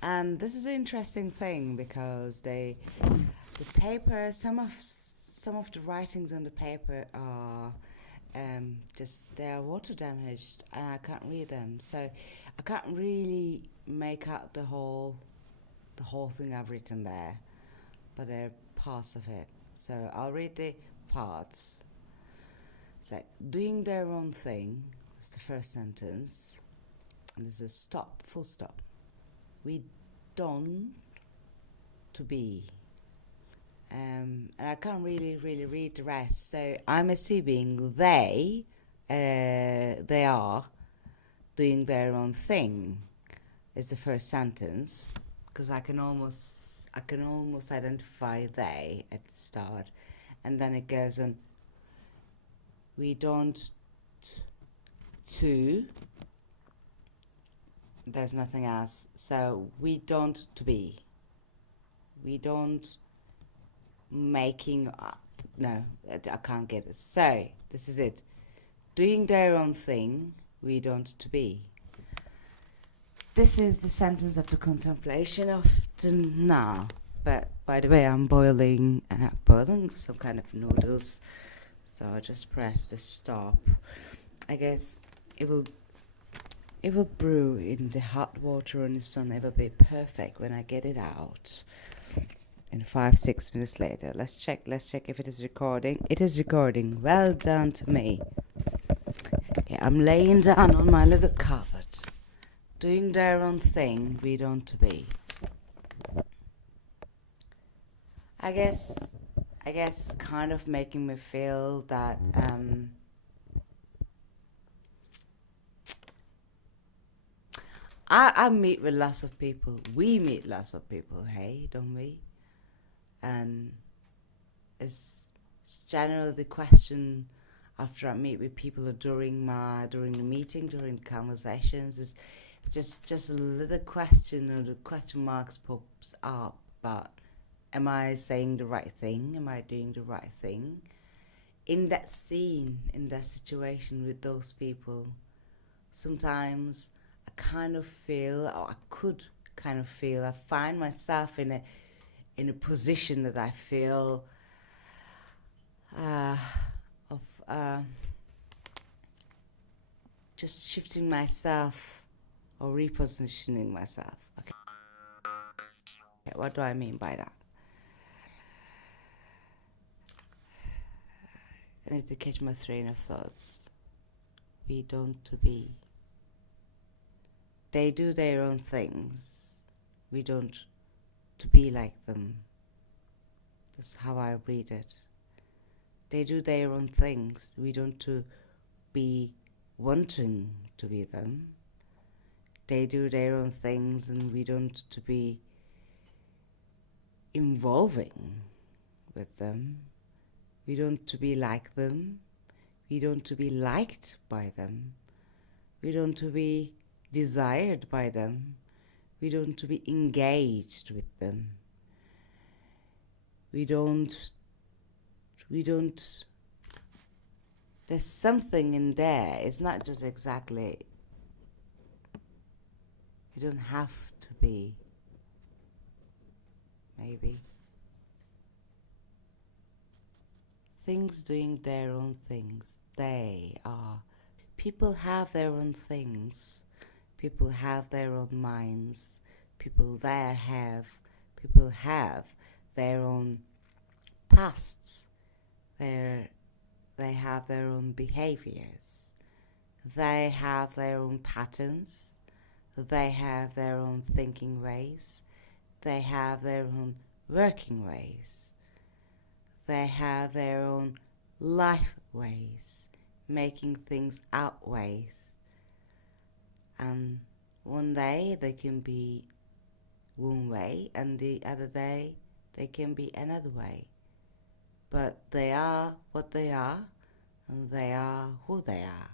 And this is an interesting thing because the paper, some of the writings on the paper are just they're water damaged, and I can't read them, so I can't really make out the whole thing I've written there, but they're parts of it. So I'll read the parts. It's like doing their own thing. That's the first sentence, and there's a stop, full stop. We don't to be. And I can't really read the rest, so I'm assuming they are doing their own thing. Is the first sentence, because I can almost identify they at the start, and then it goes on. We don't to. There's nothing else, so we don't to be. We don't making no, I can't get it. So this is it. Doing their own thing, we don't to be. This is the sentence of the contemplation of the now. But by the way, I'm boiling some kind of noodles, so I just press the stop. I guess it will brew in the hot water on the sun. It will be perfect when I get it out. And 5-6 minutes later, let's check if it is recording. It is recording. Well done to me. Yeah, I'm laying down on my little carpet, doing their own thing. We don't to be. I guess it's kind of making me feel that I meet with lots of people. We meet lots of people. Hey, don't we? And it's generally the question after I meet with people during the meeting, during the conversations, is just a little question, or the question marks pops up. But am I saying the right thing? Am I doing the right thing? In that scene, in that situation with those people, sometimes I kind of feel, or I could kind of feel, I find myself in a position that I feel of just shifting myself or repositioning myself. Okay, what do I mean by that? I need to catch my train of thoughts. We don't to be. They do their own things. We don't to be like them. That's how I read it. They do their own things. We don't to be wanting to be them. They do their own things, and we don't to be involving with them. We don't to be like them. We don't to be liked by them. We don't to be desired by them. We don't to be engaged with them. We don't, there's something in there. It's not just exactly, you don't have to be, maybe. Things doing their own things. They are. People have their own things. People have their own minds. People have their own pasts. They have their own behaviors. They have their own patterns. They have their own thinking ways. They have their own working ways. They have their own life ways, making things out ways. And one day they can be one way, and the other day they can be another way. But they are what they are, and they are who they are.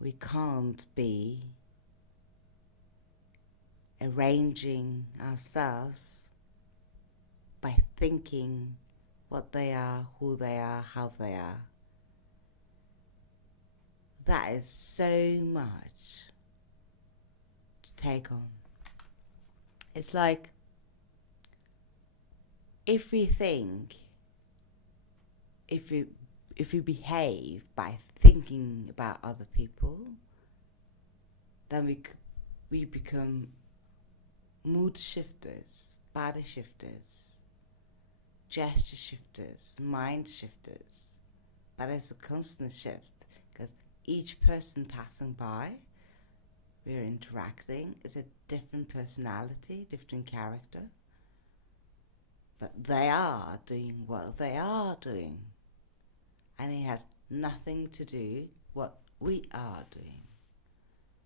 We can't be arranging ourselves by thinking what they are, who they are, how they are. That is so much to take on. It's like if we think, if we if we behave by thinking about other people, then we become mood shifters, body shifters, gesture shifters, mind shifters. But it's a constant shift because each person passing by, we're interacting, is a different personality, different character. But they are doing what they are doing. And it has nothing to do what we are doing.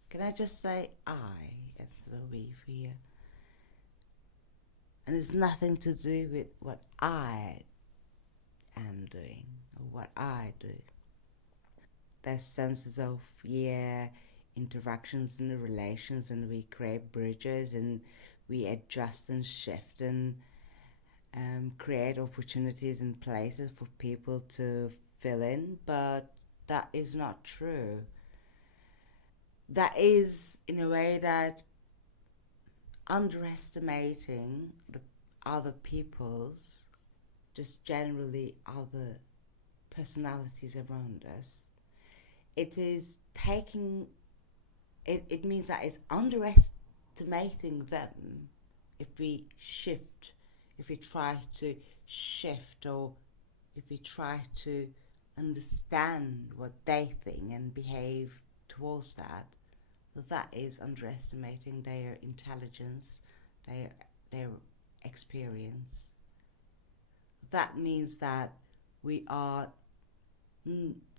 Can I just say I instead of we for here? And it's nothing to do with what I am doing or what I do. There's senses of, interactions in the relations, and we create bridges and we adjust and shift and create opportunities and places for people to fill in, but that is not true. That is, in a way, that underestimating the other people's, just generally other personalities around us. It is taking, it means that it's underestimating them if we shift, if we try to shift, or if we try to understand what they think and behave towards that. That is underestimating their intelligence, their experience. That means that we are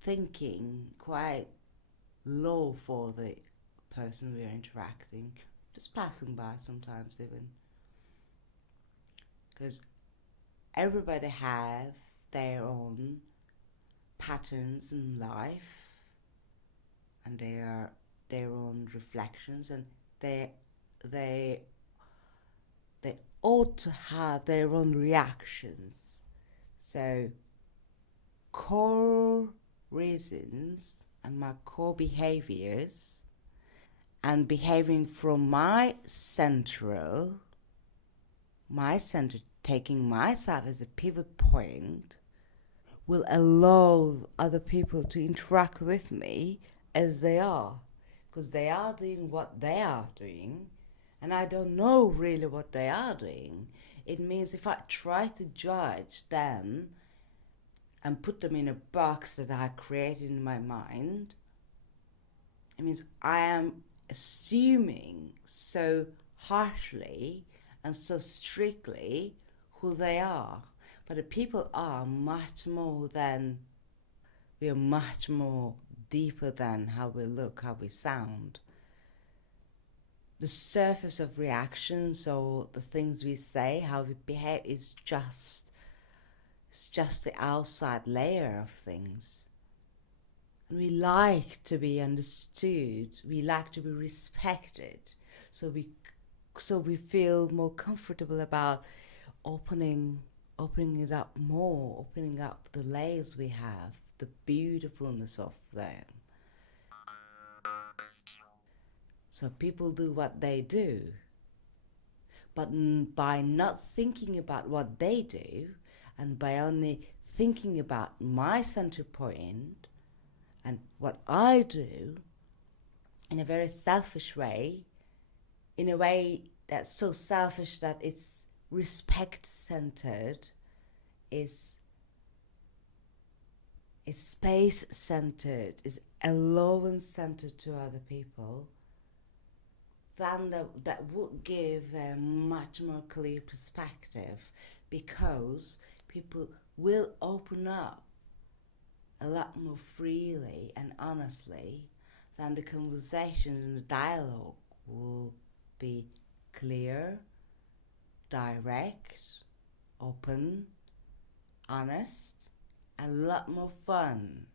thinking quite low for the person we are interacting, just passing by sometimes even. Because everybody have their own patterns in life and their own reflections, and they ought to have their own reactions. So core reasons and my core behaviors and behaving from my center, taking myself as a pivot point, will allow other people to interact with me as they are, because they are doing what they are doing and I don't know really what they are doing. It means if I try to judge them and put them in a box that I created in my mind, it means I am assuming so harshly and so strictly who they are. But the people are much more than, we are much more deeper than how we look, how we sound. The surface of reactions or the things we say, how we behave, is just the outside layer of things. And we like to be understood, we like to be respected, so we feel more comfortable about opening it up more, opening up the layers we have, the beautifulness of them. So people do what they do, but by not thinking about what they do and by only thinking about my center point and what I do in a very selfish way, in a way that's so selfish that it's respect centered, is space centered, is allowance centered to other people, then that would give a much more clear perspective, because people will open up a lot more freely and honestly, then the conversation and the dialogue will be clear, direct, open, honest, and a lot more fun,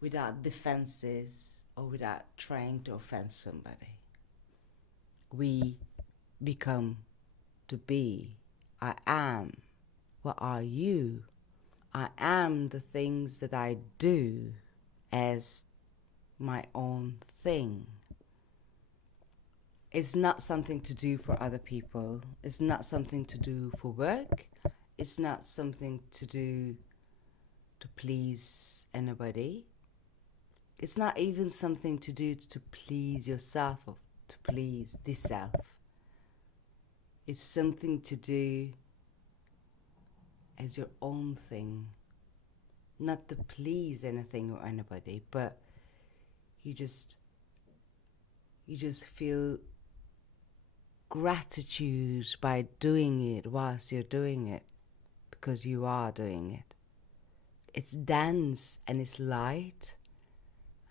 without defenses or without trying to offend somebody. We become to be. I am. What are you? I am the things that I do as my own thing. It's not something to do for other people. It's not something to do for work. It's not something to do to please anybody. It's not even something to do to please yourself or to please the self. It's something to do as your own thing. Not to please anything or anybody, but you just feel gratitude by doing it whilst you're doing it, because you are doing it. It's dense and it's light,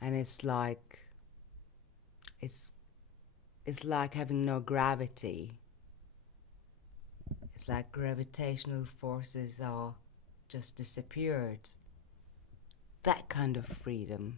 and it's like having no gravity. It's like gravitational forces are just disappeared. That kind of freedom